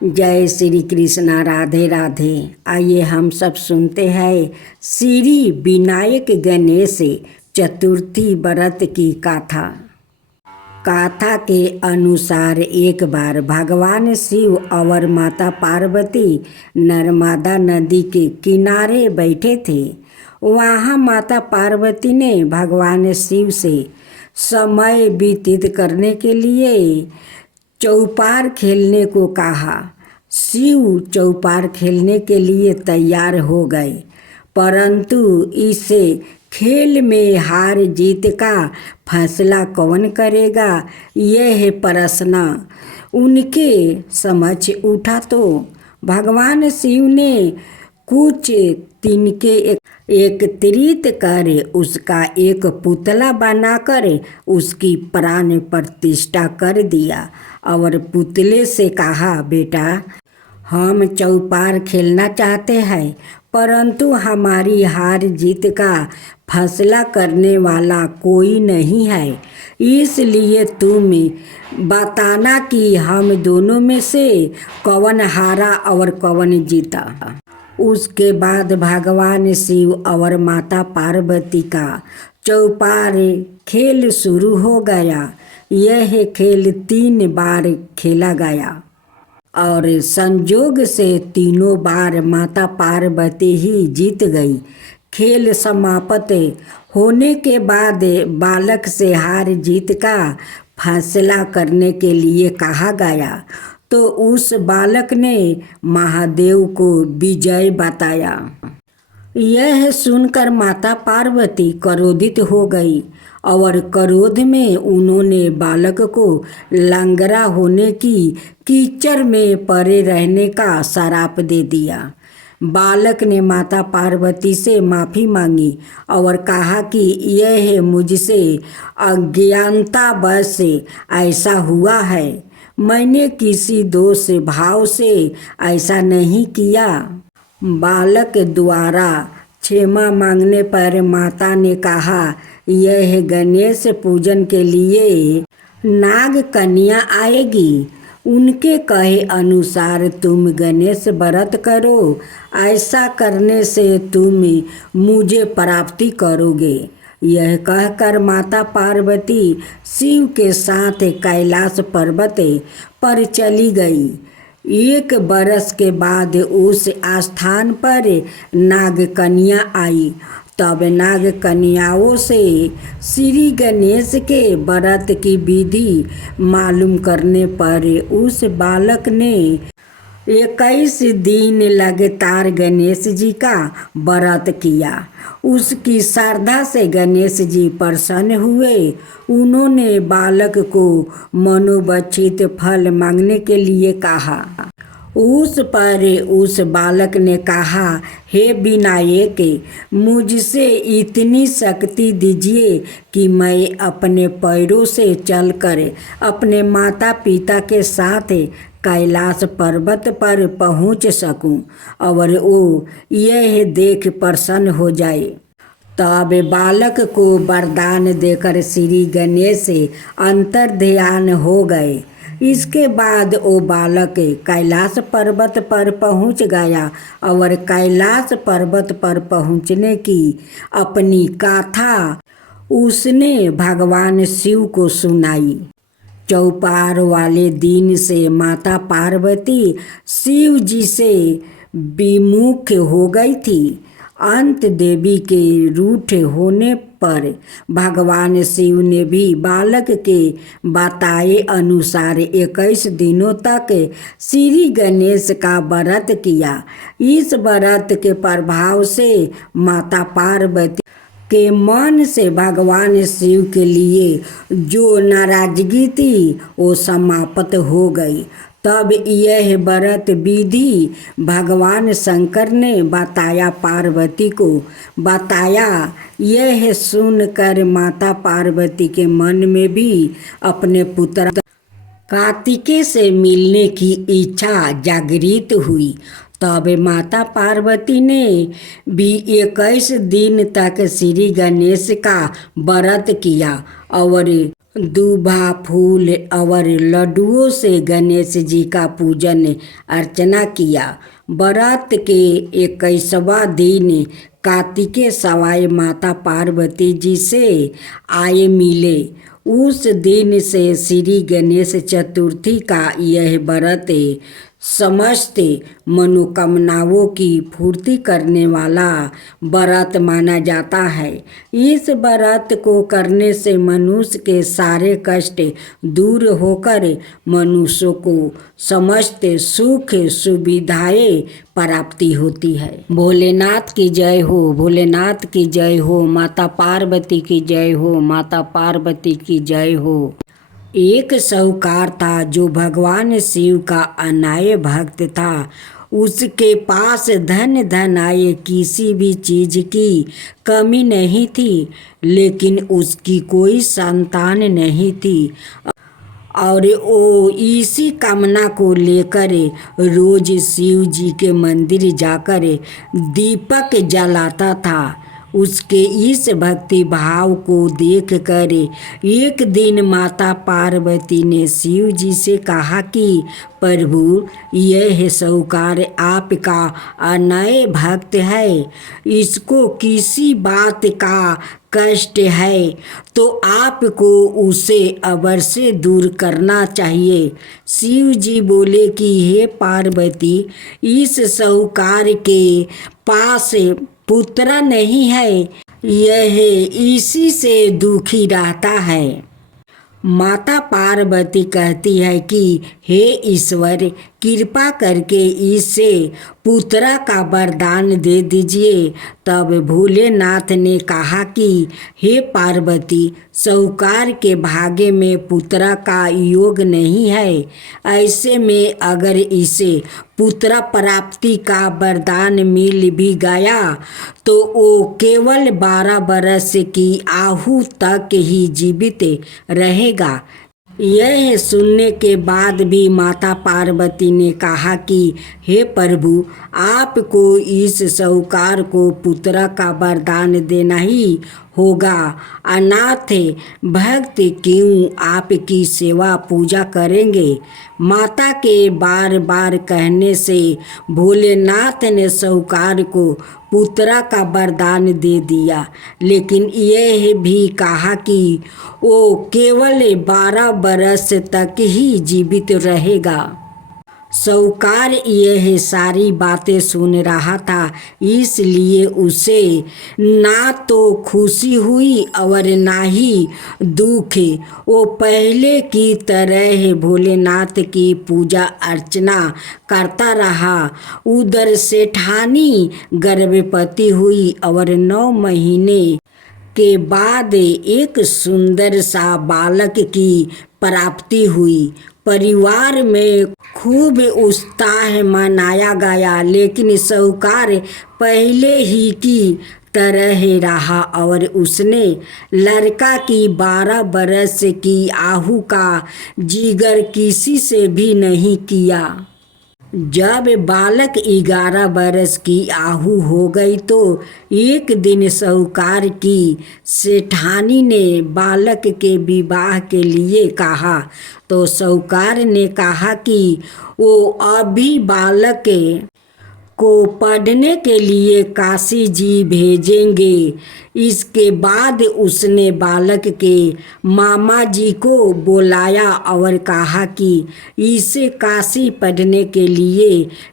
जय श्री कृष्णा, राधे राधे। आइए हम सब सुनते हैं श्री विनायक गणेश चतुर्थी व्रत की गाथा। गाथा के अनुसार एक बार भगवान शिव और माता पार्वती नर्मदा नदी के किनारे बैठे थे। वहाँ माता पार्वती ने भगवान शिव से समय व्यतीत करने के लिए चौपार खेलने को कहा। शिव चौपार खेलने के लिए तैयार हो गए, परंतु इस खेल में हार जीत का फैसला कौन करेगा, यह प्रश्न उनके समक्ष उठा। तो भगवान शिव ने कुछ तिनके एकत्रित कर उसका एक पुतला बनाकर उसकी प्राण प्रतिष्ठा कर दिया और पुतले से कहा, बेटा, हम चौपार खेलना चाहते हैं, परंतु हमारी हार जीत का फैसला करने वाला कोई नहीं है, इसलिए तुम बताना कि हम दोनों में से कौन हारा और कौन जीता। उसके बाद भगवान शिव और माता पार्वती का चौपार खेल शुरू हो गया। यह खेल 3 बार खेला गया और संयोग से तीनों बार माता पार्वती ही जीत गई। खेल समाप्त होने के बाद बालक से हार जीत का फैसला करने के लिए कहा गया, तो उस बालक ने महादेव को विजय बताया। यह सुनकर माता पार्वती क्रोधित हो गई और क्रोध में उन्होंने बालक को लंगड़ा होने की कीचड़ में पड़े रहने का श्राप दे दिया। बालक ने माता पार्वती से माफ़ी मांगी और कहा कि यह मुझसे अज्ञानतावश ऐसा हुआ है, मैंने किसी दोष भाव से ऐसा नहीं किया। बालक द्वारा क्षमा मांगने पर माता ने कहा, यह गणेश पूजन के लिए नाग कन्या आएगी, उनके कहे अनुसार तुम गणेश व्रत करो, ऐसा करने से तुम मुझे प्राप्ति करोगे। यह कहकर माता पार्वती शिव के साथ कैलाश पर्वत पर चली गई। 1 बरस के बाद उस स्थान पर नाग कन्या आई। तब नाग कन्याओं से श्री गणेश के व्रत की विधि मालूम करने पर उस बालक ने 21 दिन लगातार गणेश जी का व्रत किया। उसकी श्रद्धा से गणेश जी प्रसन्न हुए। उन्होंने बालक को मनोवांछित फल मांगने के लिए कहा। उस पर उस बालक ने कहा, हे विनायक, मुझसे इतनी शक्ति दीजिए कि मैं अपने पैरों से चलकर अपने माता पिता के साथ कैलाश पर्वत पर पहुंच सकूं और वो यह देख प्रसन्न हो जाए। तब बालक को वरदान देकर श्री गणेश अंतर्ध्यान हो गए। इसके बाद वो बालक कैलाश पर्वत पर पहुंच गया और कैलाश पर्वत पर पहुंचने की अपनी गाथा उसने भगवान शिव को सुनाई। चौपार वाले दिन से माता पार्वती शिव जी से विमुख हो गई थी। अंत देवी के रूठ होने पर भगवान शिव ने भी बालक के बताए अनुसार 21 दिनों तक श्री गणेश का व्रत किया। इस व्रत के प्रभाव से माता पार्वती के मन से भगवान शिव के लिए जो नाराजगी थी वो समाप्त हो गई। तब यह व्रत विधि भगवान शंकर ने बताया, पार्वती को बताया। यह सुनकर माता पार्वती के मन में भी अपने पुत्र कार्तिकेय से मिलने की इच्छा जागृत हुई। तब माता पार्वती ने भी 21 दिन तक श्री गणेश का व्रत किया और दूबा फूल और लड्डुओं से गणेश जी का पूजन अर्चना किया। व्रत के 21वां दिन कार्तिकेय सवाई माता पार्वती जी से आए मिले। उस दिन से श्री गणेश चतुर्थी का यह व्रत समस्त मनोकामनाओं की पूर्ति करने वाला व्रत माना जाता है। इस व्रत को करने से मनुष्य के सारे कष्ट दूर होकर मनुष्यों को समस्त सुख सुविधाएं प्राप्ति होती है। भोलेनाथ की जय हो, भोलेनाथ की जय हो, माता पार्वती की जय हो, माता पार्वती की जय हो। एक साहूकार था जो भगवान शिव का अनाय भक्त था। उसके पास धन आए किसी भी चीज की कमी नहीं थी, लेकिन उसकी कोई संतान नहीं थी और वो इसी कामना को लेकर रोज शिव जी के मंदिर जाकर दीपक जलाता था। उसके इस भक्ति भाव को देखकर एक दिन माता पार्वती ने शिव जी से कहा कि प्रभु, यह साहूकार आपका अनय भक्त है, इसको किसी बात का कष्ट है तो आपको उसे अवश्य दूर करना चाहिए। शिव जी बोले कि हे पार्वती, इस साहूकार के पास पुत्र नहीं है, यह इसी से दुखी रहता है। माता पार्वती कहती है कि हे ईश्वर, कृपा करके इसे पुत्र का वरदान दे दीजिए। तब भोलेनाथ ने कहा कि हे पार्वती, साहूकार के भाग्य में पुत्र का योग नहीं है। ऐसे में अगर इसे पुत्र प्राप्ति का वरदान मिल भी गया तो वो केवल 12 बरस की आयु तक ही जीवित रहेगा। यह सुनने के बाद भी माता पार्वती ने कहा कि हे प्रभु, आपको इस साहूकार को पुत्र का वरदान देना ही होगा। अनाथ भक्त क्यों आपकी सेवा पूजा करेंगे। माता के बार बार कहने से भोलेनाथ ने साहूकार को पुत्र का वरदान दे दिया, लेकिन यह भी कहा कि वो केवल 12 बरस तक ही जीवित रहेगा। साहूकार यह सारी बातें सुन रहा था, इसलिए उसे ना तो खुशी हुई और ना ही दुख। वो पहले की तरह भोलेनाथ की पूजा अर्चना करता रहा। उधर सेठानी गर्भवती हुई और 9 महीने के बाद एक सुंदर सा बालक की प्राप्ति हुई। परिवार में खूब उत्साह मनाया गया, लेकिन साहूकार पहले ही की तरह रहा और उसने लड़का की 12 बरस की आयु का जिक्र किसी से भी नहीं किया। जब बालक 11 बरस की आयु हो गई तो एक दिन साहूकार की सेठानी ने बालक के विवाह के लिए कहा। तो साहूकार ने कहा कि वो अभी बालक को पढ़ने के लिए काशी जी भेजेंगे। इसके बाद उसने बालक के मामा जी को बुलाया और कहा कि इसे काशी पढ़ने के लिए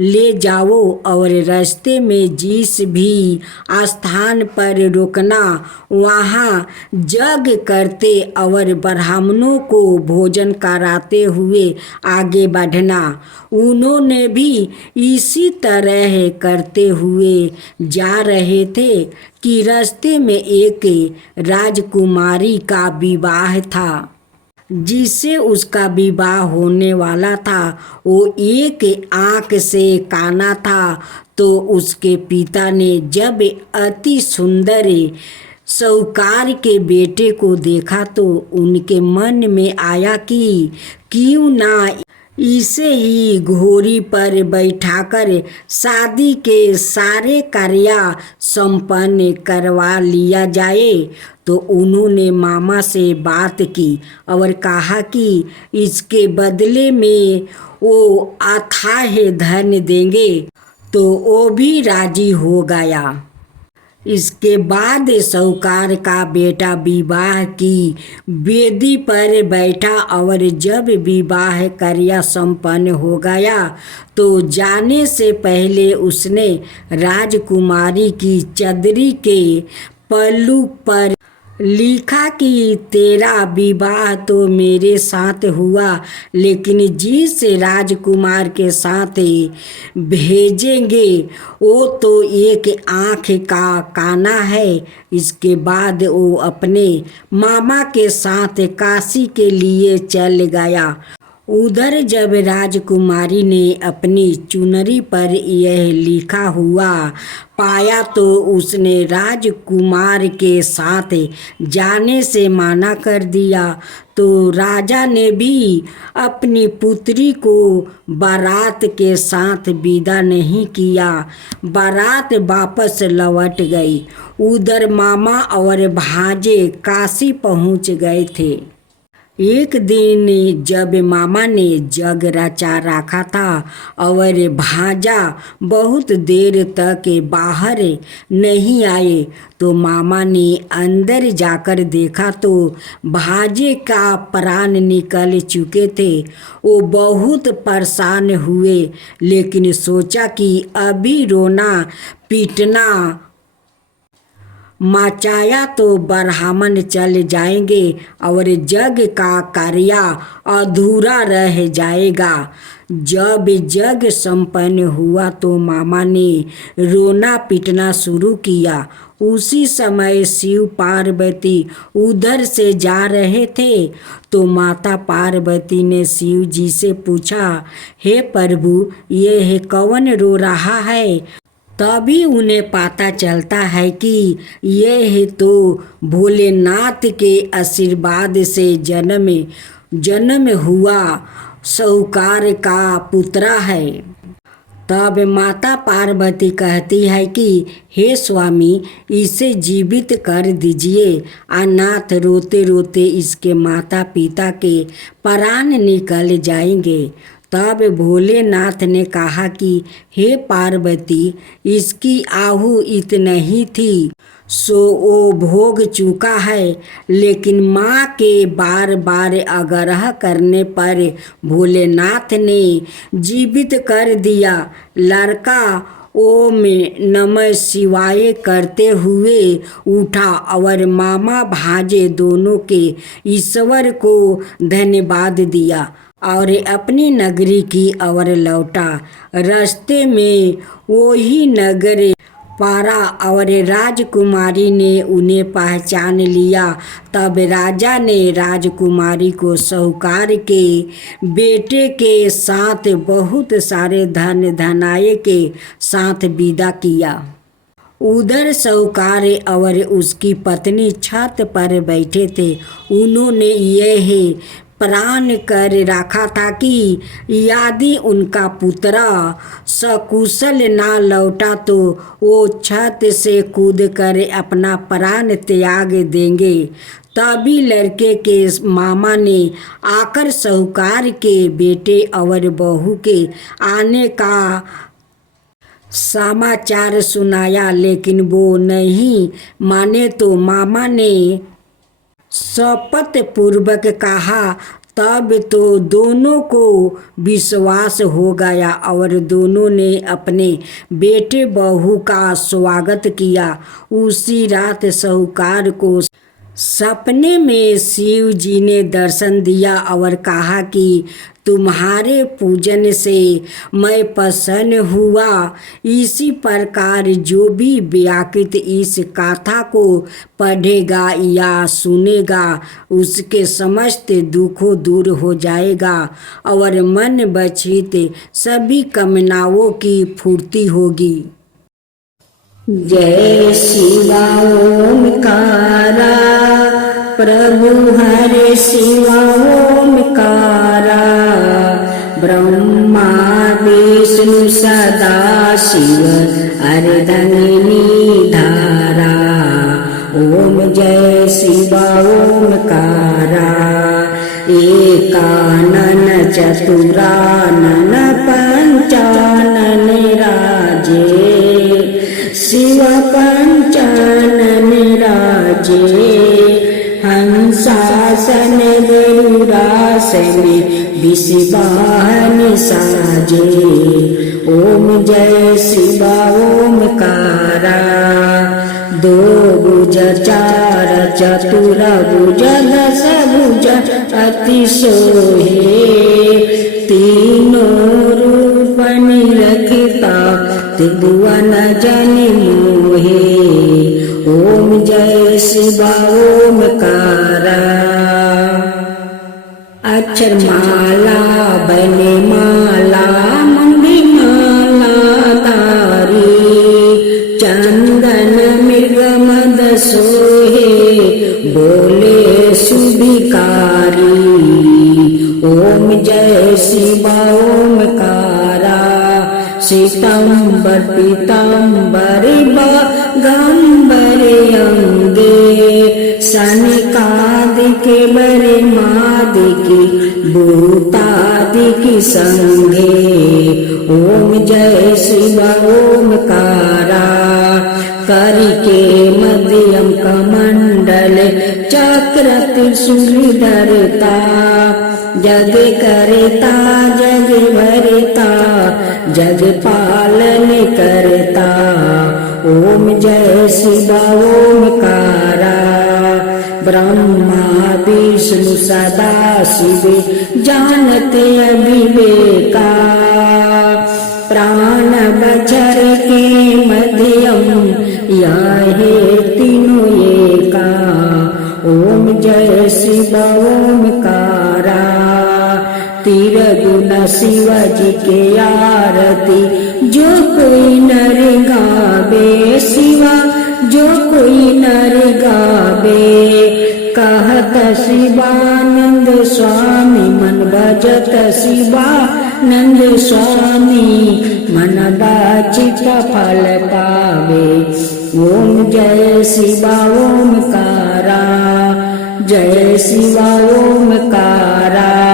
ले जाओ और रास्ते में जिस भी स्थान पर रुकना, वहाँ यज्ञ करते और ब्राह्मणों को भोजन कराते हुए आगे बढ़ना। उन्होंने भी इसी तरह करते हुए जा रहे थे कि रास्ते में एक राजकुमारी का विवाह था। जिससे उसका विवाह होने वाला था वो एक आँख से काना था। तो उसके पिता ने जब अति सुंदर साहूकार के बेटे को देखा तो उनके मन में आया कि क्यों ना इसे ही घोड़ी पर बैठाकर शादी के सारे कार्य संपन्न करवा लिया जाए। तो उन्होंने मामा से बात की और कहा कि इसके बदले में वो अथाह धन देंगे। तो वो भी राजी हो गया। इसके बाद साहूकार का बेटा विवाह की वेदी पर बैठा और जब विवाह कार्य संपन्न हो गया तो जाने से पहले उसने राजकुमारी की चदरी के पल्लू पर लिखा कि तेरा विवाह तो मेरे साथ हुआ, लेकिन जिस राजकुमार के साथ भेजेंगे वो तो एक आँख का काना है। इसके बाद वो अपने मामा के साथ काशी के लिए चल गया। उधर जब राजकुमारी ने अपनी चुनरी पर यह लिखा हुआ पाया तो उसने राजकुमार के साथ जाने से मना कर दिया। तो राजा ने भी अपनी पुत्री को बारात के साथ विदा नहीं किया। बारात वापस लौट गई। उधर मामा और भांजे काशी पहुंच गए थे। एक दिन जब मामा ने जग रचा रखा था और भांजा बहुत देर तक बाहर नहीं आए तो मामा ने अंदर जाकर देखा तो भांजे का प्राण निकल चुके थे। वो बहुत परेशान हुए, लेकिन सोचा कि अभी रोना पीटना मचाया तो ब्राह्मण चल जाएंगे और जग का कार्य अधूरा रह जाएगा। जब जग संपन्न हुआ तो मामा ने रोना पीटना शुरू किया। उसी समय शिव पार्वती उधर से जा रहे थे तो माता पार्वती ने शिव जी से पूछा, हे प्रभु, यह कौन रो रहा है? तभी उन्हें पता चलता है कि यह तो भोलेनाथ के आशीर्वाद से जन्म हुआ साहूकार का पुत्र है। तब माता पार्वती कहती है कि हे स्वामी, इसे जीवित कर दीजिए। अनाथ रोते रोते इसके माता पिता के प्राण निकल जाएंगे। तब भोलेनाथ ने कहा कि हे पार्वती, इसकी आहु इतना ही थी सो वो भोग चुका है। लेकिन माँ के बार बार आग्रह करने पर भोलेनाथ ने जीवित कर दिया। लड़का ओम नमः शिवाय करते हुए उठा और मामा भांजे दोनों के ईश्वर को धन्यवाद दिया और अपनी नगरी की ओर लौटा। रास्ते में वही नगर पारा और राजकुमारी ने उन्हें पहचान लिया। तब राजा ने राजकुमारी को साहूकार के बेटे के साथ बहुत सारे धन धनाये के साथ विदा किया। उधर साहूकार और उसकी पत्नी छत पर बैठे थे। उन्होंने यह प्रण कर रखा था कि यदि उनका पुत्र सकुशल ना लौटा तो वो छत से कूदकर अपना प्राण त्याग देंगे। तभी लड़के के मामा ने आकर साहूकार के बेटे और बहू के आने का समाचार सुनाया, लेकिन वो नहीं माने तो मामा ने शपथ पूर्वक कहा। तब तो दोनों को विश्वास हो गया और दोनों ने अपने बेटे बहू का स्वागत किया। उसी रात साहूकार को सपने में शिव जी ने दर्शन दिया और कहा कि तुम्हारे पूजन से मैं प्रसन्न हुआ। इसी प्रकार जो भी व्याकृत इस कथा को पढ़ेगा या सुनेगा उसके समस्त दुखों दूर हो जाएगा और मन बचित सभी कामनाओं की पूर्ति होगी। जय शिवा ओमकारा, प्रभु हरे शिवा ओमकारा। ब्रह्मा विष्णु सदा शिव अर्धंगिनी धारा। ओम जय शिव ओमकारा। एकानन चतुरानन पंचानन राजे। शिव पंचानन राजे। हंसासन गरुड़ासन विषवाहन साजे। ओम जय शिव ओमकारा। दो भुज चार चतुर भुज दस भुज अति सोहे। तीनों रूप निरखता त्रिभुवन जनि मोहे। ओम जय शिव ओमकारा। अक्षर माला बने माला मंगी माला तारी। चंदन मृग मद सोहे बोले सुभिकारी। ओम जय शिव ओमकारा। श्वेतांबर पीतांबर गंबर अंगे। सनकादिके बरे मादिकी भूतादिकी संगे। ओम जय शिव ओमकारा। करिके मध्यम कमंडल चक्र त्रिशूल धरता। जग करता जग भरता जग पालन करता। ओम जय शिव ओमकारा। ब्रह्मा विष्णु सदा शिव जानते अविवेका। प्राण बचर के मध्यम यहे तीनों एका। ओम जय शिव ओमकारा। तिरगुण शिव जी के आरती जो कोई नर गावे। शिवा जो कोई नर गावे। कहत शिवानंद स्वामी मन भजत शिवानंद स्वामी। मन बाचित फल पावे। ओम जय शिव ओमकारा। जय शिव ओमकारा।